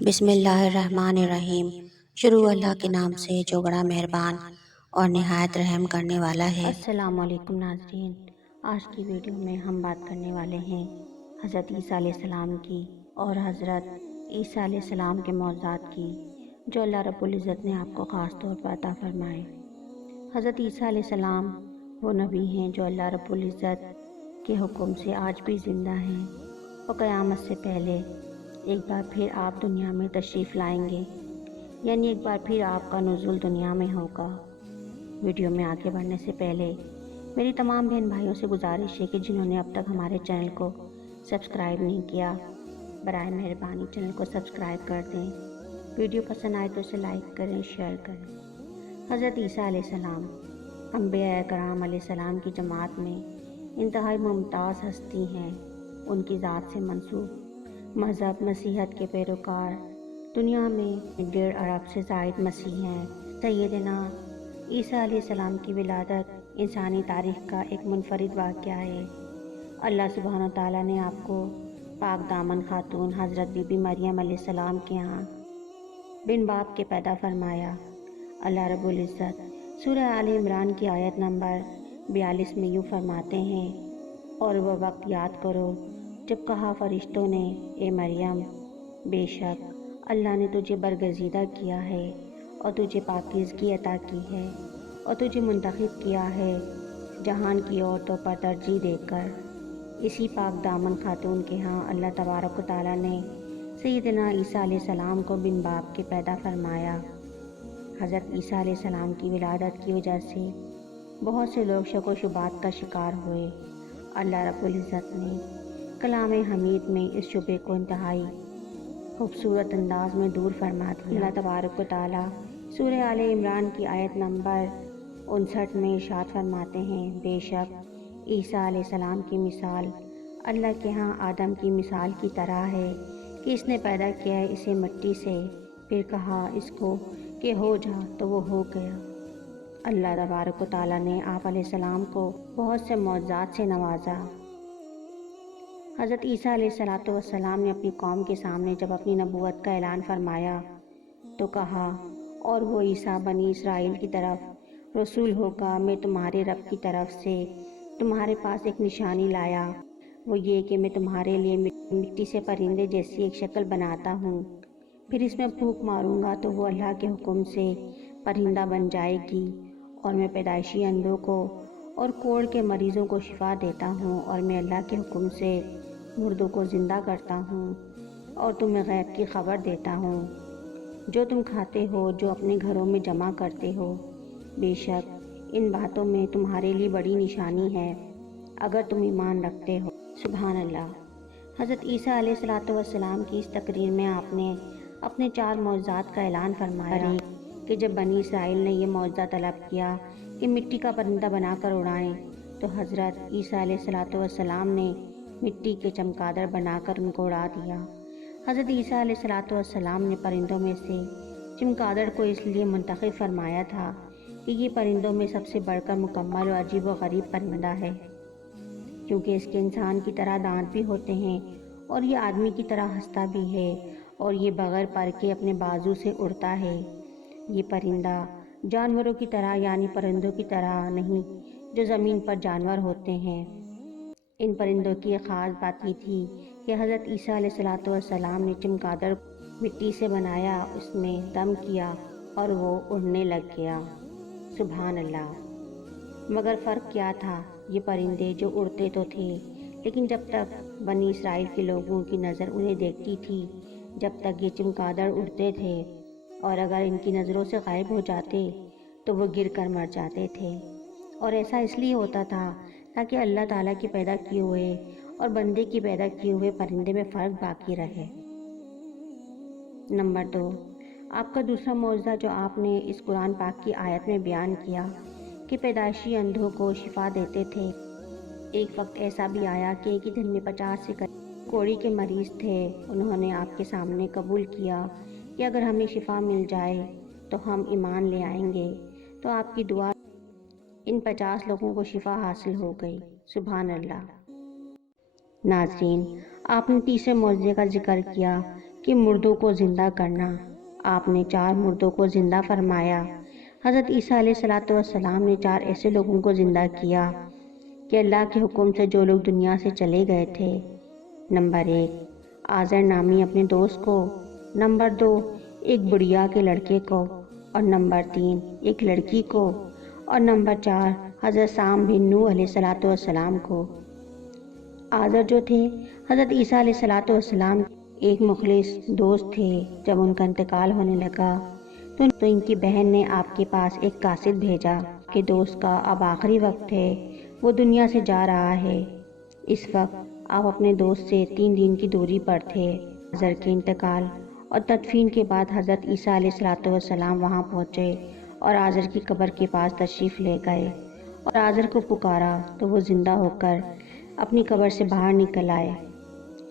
بسم اللہ الرحمن الرحیم۔ شروع اللہ کے نام سے جو بڑا مہربان اور نہایت رحم کرنے والا ہے۔ السلام علیکم ناظرین، آج کی ویڈیو میں ہم بات کرنے والے ہیں حضرت عیسیٰ علیہ السلام کی اور حضرت عیسیٰ علیہ السلام کے معجزات کی، جو اللہ رب العزت نے آپ کو خاص طور پر عطا فرمائے۔ حضرت عیسیٰ علیہ السلام وہ نبی ہیں جو اللہ رب العزت کے حکم سے آج بھی زندہ ہیں اور قیامت سے پہلے ایک بار پھر آپ دنیا میں تشریف لائیں گے، یعنی ایک بار پھر آپ کا نزول دنیا میں ہوگا۔ ویڈیو میں آگے بڑھنے سے پہلے میری تمام بہن بھائیوں سے گزارش ہے کہ جنہوں نے اب تک ہمارے چینل کو سبسکرائب نہیں کیا، برائے مہربانی چینل کو سبسکرائب کر دیں۔ ویڈیو پسند آئے تو اسے لائک کریں، شیئر کریں۔ حضرت عیسیٰ علیہ السلام انبیاء کرام علیہ السلام کی جماعت میں انتہائی ممتاز ہستی ہیں۔ ان کی ذات سے منسوب مذہب مسیحیت کے پیروکار دنیا میں 1.5 ارب سے زائد مسیح ہیں۔ سیدنا عیسیٰ علیہ السلام کی ولادت انسانی تاریخ کا ایک منفرد واقعہ ہے۔ اللہ سبحانہ و تعالیٰ نے آپ کو پاک دامن خاتون حضرت بی بی مریم علیہ السلام کے ہاں بن باپ کے پیدا فرمایا۔ اللہ رب العزت سورہ آل عمران کی آیت نمبر 42 میں یوں فرماتے ہیں، اور وہ وقت یاد کرو جب کہا فرشتوں نے، اے مریم، بے شک اللہ نے تجھے برگزیدہ کیا ہے اور تجھے پاکیزگی عطا کی ہے اور تجھے منتخب کیا ہے جہان کی عورتوں پر ترجیح دے کر۔ اسی پاک دامن خاتون کے ہاں اللہ تبارک و تعالیٰ نے سیدنا عیسیٰ علیہ السلام کو بن باپ کے پیدا فرمایا۔ حضرت عیسیٰ علیہ السلام کی ولادت کی وجہ سے بہت سے لوگ شک و شبہات کا شکار ہوئے۔ اللہ رب العزت نے کلام حمید میں اس شبے کو انتہائی خوبصورت انداز میں دور فرما دیا۔ اللہ تبارک و تعالیٰ سورہ آل عمران کی آیت نمبر 59 میں ارشاد فرماتے ہیں، بے شک عیسیٰ علیہ السلام کی مثال اللہ کے ہاں آدم کی مثال کی طرح ہے کہ اس نے پیدا کیا ہے اسے مٹی سے، پھر کہا اس کو کہ ہو جا تو وہ ہو گیا۔ اللہ تبارک و تعالیٰ نے آپ علیہ السلام کو بہت سے معجزات سے نوازا۔ حضرت عیسیٰ علیہ السلام نے اپنی قوم کے سامنے جب اپنی نبوت کا اعلان فرمایا تو کہا، اور وہ عیسیٰ بنی اسرائیل کی طرف رسول ہوگا، میں تمہارے رب کی طرف سے تمہارے پاس ایک نشانی لایا، وہ یہ کہ میں تمہارے لیے مٹی سے پرندے جیسی ایک شکل بناتا ہوں، پھر اس میں پھونک ماروں گا تو وہ اللہ کے حکم سے پرندہ بن جائے گی، اور میں پیدائشی اندھوں کو اور کوڑ کے مریضوں کو شفا دیتا ہوں، اور میں اللہ کے حکم سے مردوں کو زندہ کرتا ہوں، اور تمہیں غیب کی خبر دیتا ہوں، جو تم کھاتے ہو، جو اپنے گھروں میں جمع کرتے ہو، بے شک ان باتوں میں تمہارے لیے بڑی نشانی ہے اگر تم ایمان رکھتے ہو۔ سبحان اللہ۔ حضرت عیسیٰ علیہ السلام کی اس تقریر میں آپ نے اپنے 4 معجزات کا اعلان فرمایا کہ جب بنی اسرائیل نے یہ معجزہ طلب کیا کہ مٹی کا پرندہ بنا کر اڑائیں تو حضرت عیسیٰ علیہ السلام نے مٹی کے چمگادڑ بنا کر ان کو اڑا دیا۔ حضرت عیسیٰ علیہ السلام نے پرندوں میں سے چمگادڑ کو اس لیے منتخب فرمایا تھا کہ یہ پرندوں میں سب سے بڑھ کر مکمل اور عجیب و غریب پرندہ ہے، کیونکہ اس کے انسان کی طرح دانت بھی ہوتے ہیں اور یہ آدمی کی طرح ہنستا بھی ہے، اور یہ بغیر پر کے اپنے بازو سے اڑتا ہے۔ یہ پرندہ جانوروں کی طرح یعنی پرندوں کی طرح نہیں جو زمین پر جانور ہوتے ہیں۔ ان پرندوں کی ایک خاص بات یہ تھی کہ حضرت عیسیٰ علیہ السلام نے چمگادڑ مٹی سے بنایا، اس میں دم کیا اور وہ اڑنے لگ گیا۔ سبحان اللہ۔ مگر فرق کیا تھا؟ یہ پرندے جو اڑتے تو تھے، لیکن جب تک بنی اسرائیل کے لوگوں کی نظر انہیں دیکھتی تھی، جب تک یہ چمگادڑ اڑتے تھے، اور اگر ان کی نظروں سے غائب ہو جاتے تو وہ گر کر مر جاتے تھے، اور ایسا اس لیے ہوتا تھا تاکہ اللہ تعالیٰ کے پیدا کیے ہوئے اور بندے کی پیدا کیے ہوئے پرندے میں فرق باقی رہے۔ نمبر 2، آپ کا دوسرا معجزہ جو آپ نے اس قرآن پاک کی آیت میں بیان کیا کہ پیدائشی اندھوں کو شفا دیتے تھے۔ ایک وقت ایسا بھی آیا کہ ایک ہی دن میں 50 سے کوڑی کے مریض تھے، انہوں نے آپ کے سامنے قبول کیا کہ اگر ہمیں شفا مل جائے تو ہم ایمان لے آئیں گے، تو آپ کی دعا ان 50 لوگوں کو شفا حاصل ہو گئی۔ سبحان اللہ۔ ناظرین، آپ نے تیسرے معجزے کا ذکر کیا کہ مردوں کو زندہ کرنا۔ آپ نے 4 مردوں کو زندہ فرمایا۔ حضرت عیسیٰ علیہ السلام نے 4 ایسے لوگوں کو زندہ کیا کہ اللہ کے حکم سے جو لوگ دنیا سے چلے گئے تھے۔ نمبر 1، آزر نامی اپنے دوست کو۔ نمبر 2، ایک بڑھیا کے لڑکے کو۔ اور نمبر 3، ایک لڑکی کو۔ اور نمبر 4، حضرت سام بن نوح علیہ السلام کو۔ آزر جو تھے حضرت عیسیٰ علیہ السلام ایک مخلص دوست تھے۔ جب ان کا انتقال ہونے لگا تو ان کی بہن نے آپ کے پاس ایک قاصد بھیجا کہ دوست کا اب آخری وقت ہے، وہ دنیا سے جا رہا ہے۔ اس وقت آپ اپنے دوست سے 3 دن کی دوری پر تھے۔ آزر کے انتقال اور تدفین کے بعد حضرت عیسیٰ علیہ السلام وہاں پہنچے اور آزر کی قبر کے پاس تشریف لے گئے اور آزر کو پکارا تو وہ زندہ ہو کر اپنی قبر سے باہر نکل آئے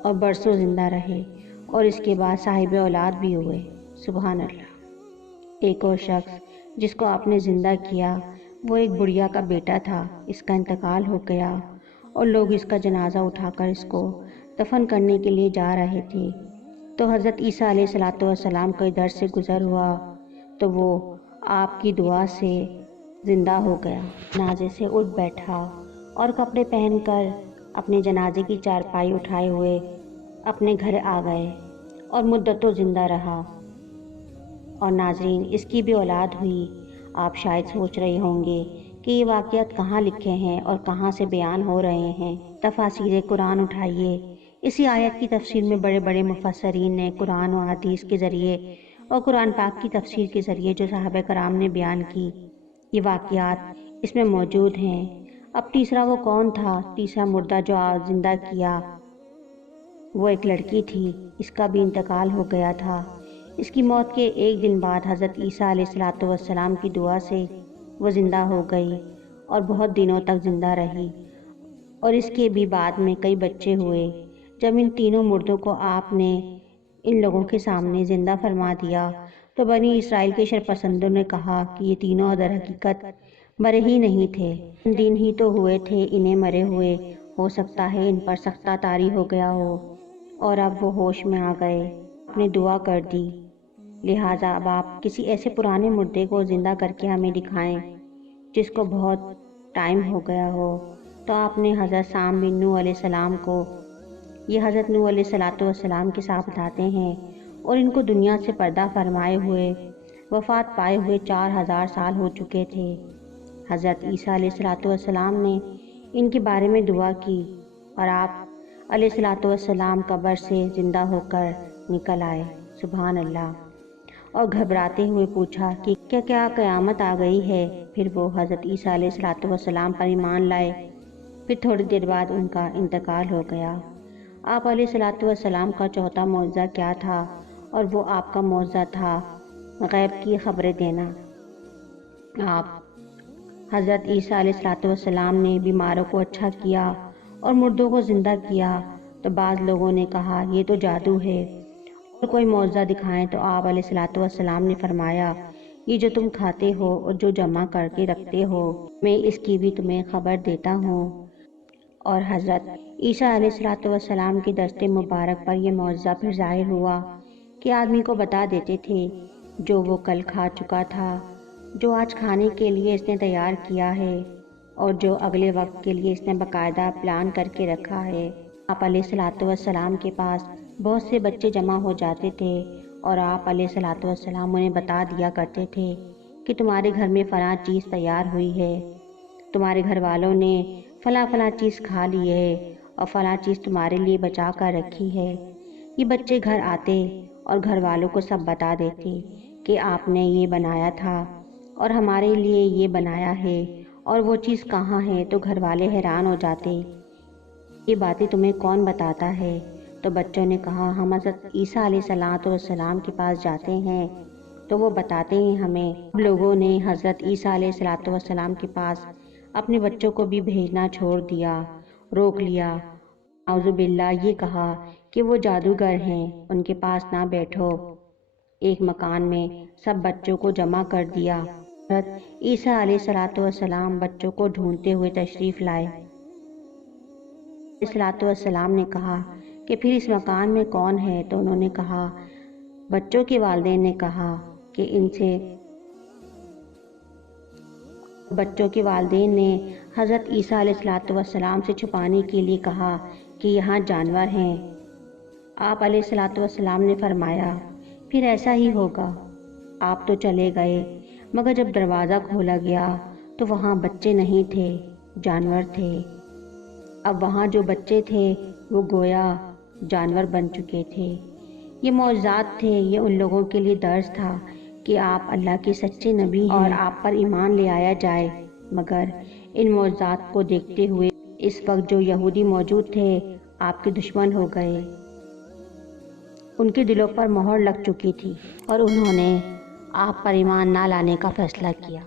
اور برسوں زندہ رہے اور اس کے بعد صاحب اولاد بھی ہوئے۔ سبحان اللہ۔ ایک اور شخص جس کو آپ نے زندہ کیا وہ ایک بڑھیا کا بیٹا تھا۔ اس کا انتقال ہو گیا اور لوگ اس کا جنازہ اٹھا کر اس کو دفن کرنے کے لیے جا رہے تھے تو حضرت عیسیٰ علیہ السلام کو ادھر سے گزر ہوا تو وہ آپ کی دعا سے زندہ ہو گیا، جنازے سے اٹھ بیٹھا اور کپڑے پہن کر اپنے جنازے کی چارپائی اٹھائے ہوئے اپنے گھر آ گئے اور مدتوں زندہ رہا۔ اور ناظرین، اس کی بھی اولاد ہوئی۔ آپ شاید سوچ رہے ہوں گے کہ یہ واقعات کہاں لکھے ہیں اور کہاں سے بیان ہو رہے ہیں۔ تفاسیر قرآن اٹھائیے۔ اسی آیت کی تفسیر میں بڑے بڑے مفسرین نے قرآن و حدیث کے ذریعے اور قرآن پاک کی تفسیر کے ذریعے جو صحابہ کرام نے بیان کی، یہ واقعات اس میں موجود ہیں۔ اب تیسرا وہ کون تھا؟ تیسرا مردہ جو زندہ کیا وہ ایک لڑکی تھی۔ اس کا بھی انتقال ہو گیا تھا۔ اس کی موت کے 1 دن بعد حضرت عیسیٰ علیہ السلام کی دعا سے وہ زندہ ہو گئی اور بہت دنوں تک زندہ رہی اور اس کے بھی بعد میں کئی بچے ہوئے۔ جب ان تینوں مردوں کو آپ نے ان لوگوں کے سامنے زندہ فرما دیا تو بنی اسرائیل کے شرپسندوں نے کہا کہ یہ تینوں در حقیقت مرے ہی نہیں تھے، دن ہی تو ہوئے تھے انہیں مرے ہوئے، ہو سکتا ہے ان پر سختہ طاری ہو گیا ہو اور اب وہ ہوش میں آ گئے۔ آپ نے دعا کر دی، لہٰذا اب آپ کسی ایسے پرانے مردے کو زندہ کر کے ہمیں دکھائیں جس کو بہت ٹائم ہو گیا ہو۔ تو آپ نے حضرت سام بن نوح علیہ السلام کو، یہ حضرت نوح علیہ السلام کے ساتھ بتاتے ہیں اور ان کو دنیا سے پردہ فرمائے ہوئے وفات پائے ہوئے 4000 سال ہو چکے تھے۔ حضرت عیسیٰ علیہ السلام نے ان کے بارے میں دعا کی اور آپ علیہ السلام قبر سے زندہ ہو کر نکل آئے۔ سبحان اللہ۔ اور گھبراتے ہوئے پوچھا کہ کیا قیامت آ گئی ہے؟ پھر وہ حضرت عیسیٰ علیہ السلام پر ایمان لائے۔ پھر تھوڑی دیر بعد ان کا انتقال ہو گیا۔ آپ علیہ السلام کا چوتھا معجزہ کیا تھا؟ اور وہ آپ کا معجزہ تھا غیب کی خبریں دینا۔ آپ حضرت عیسیٰ علیہ السلام نے بیماروں کو اچھا کیا اور مردوں کو زندہ کیا تو بعض لوگوں نے کہا یہ تو جادو ہے اور کوئی معجزہ دکھائیں، تو آپ علیہ السلام نے فرمایا یہ جو تم کھاتے ہو اور جو جمع کر کے رکھتے ہو میں اس کی بھی تمہیں خبر دیتا ہوں۔ اور حضرت عیسیٰ علیہ السلام کے دست مبارک پر یہ معجزہ پھر ظاہر ہوا کہ آدمی کو بتا دیتے تھے جو وہ کل کھا چکا تھا، جو آج کھانے کے لیے اس نے تیار کیا ہے اور جو اگلے وقت کے لیے اس نے باقاعدہ پلان کر کے رکھا ہے۔ آپ علیہ السلام کے پاس بہت سے بچے جمع ہو جاتے تھے اور آپ علیہ السلام انہیں بتا دیا کرتے تھے کہ تمہارے گھر میں فلاں چیز تیار ہوئی ہے، تمہارے گھر والوں نے فلاں چیز کھا لی ہے اور فلاں چیز تمہارے لیے بچا کر رکھی ہے۔ یہ بچے گھر آتے اور گھر والوں کو سب بتا دیتے کہ آپ نے یہ بنایا تھا اور ہمارے لیے یہ بنایا ہے اور وہ چیز کہاں ہے، تو گھر والے حیران ہو جاتے، یہ باتیں تمہیں کون بتاتا ہے؟ تو بچوں نے کہا ہم حضرت عیسیٰ علیہ السلام کے پاس جاتے ہیں تو وہ بتاتے ہیں ہمیں۔ اب لوگوں نے حضرت عیسیٰ علیہ السلام کے پاس اپنے بچوں کو بھی بھیجنا چھوڑ دیا، روک لیا، اعوذ باللہ یہ کہا کہ وہ جادوگر ہیں، ان کے پاس نہ بیٹھو۔ ایک مکان میں سب بچوں کو جمع کر دیا۔ حضرت عیسیٰ علیہ السلام بچوں کو ڈھونڈتے ہوئے تشریف لائے۔ الصلاۃ والسلام نے کہا کہ پھر اس مکان میں کون ہے؟ تو انہوں نے کہا بچوں کے والدین نے کہا کہ بچوں کے والدین نے حضرت عیسیٰ علیہ الصلاۃ والسلام سے چھپانے کے لیے کہا کہ یہاں جانور ہیں۔ آپ علیہ الصلاۃ والسلام نے فرمایا پھر ایسا ہی ہوگا۔ آپ تو چلے گئے، مگر جب دروازہ کھولا گیا تو وہاں بچے نہیں تھے، جانور تھے۔ اب وہاں جو بچے تھے وہ گویا جانور بن چکے تھے۔ یہ معجزات تھے، یہ ان لوگوں کے لیے درس تھا کہ آپ اللہ کے سچے نبی ہیں اور آپ پر ایمان لے آیا جائے۔ مگر ان معجزات کو دیکھتے ہوئے اس وقت جو یہودی موجود تھے آپ کے دشمن ہو گئے۔ ان کے دلوں پر مہر لگ چکی تھی اور انہوں نے آپ پر ایمان نہ لانے کا فیصلہ کیا۔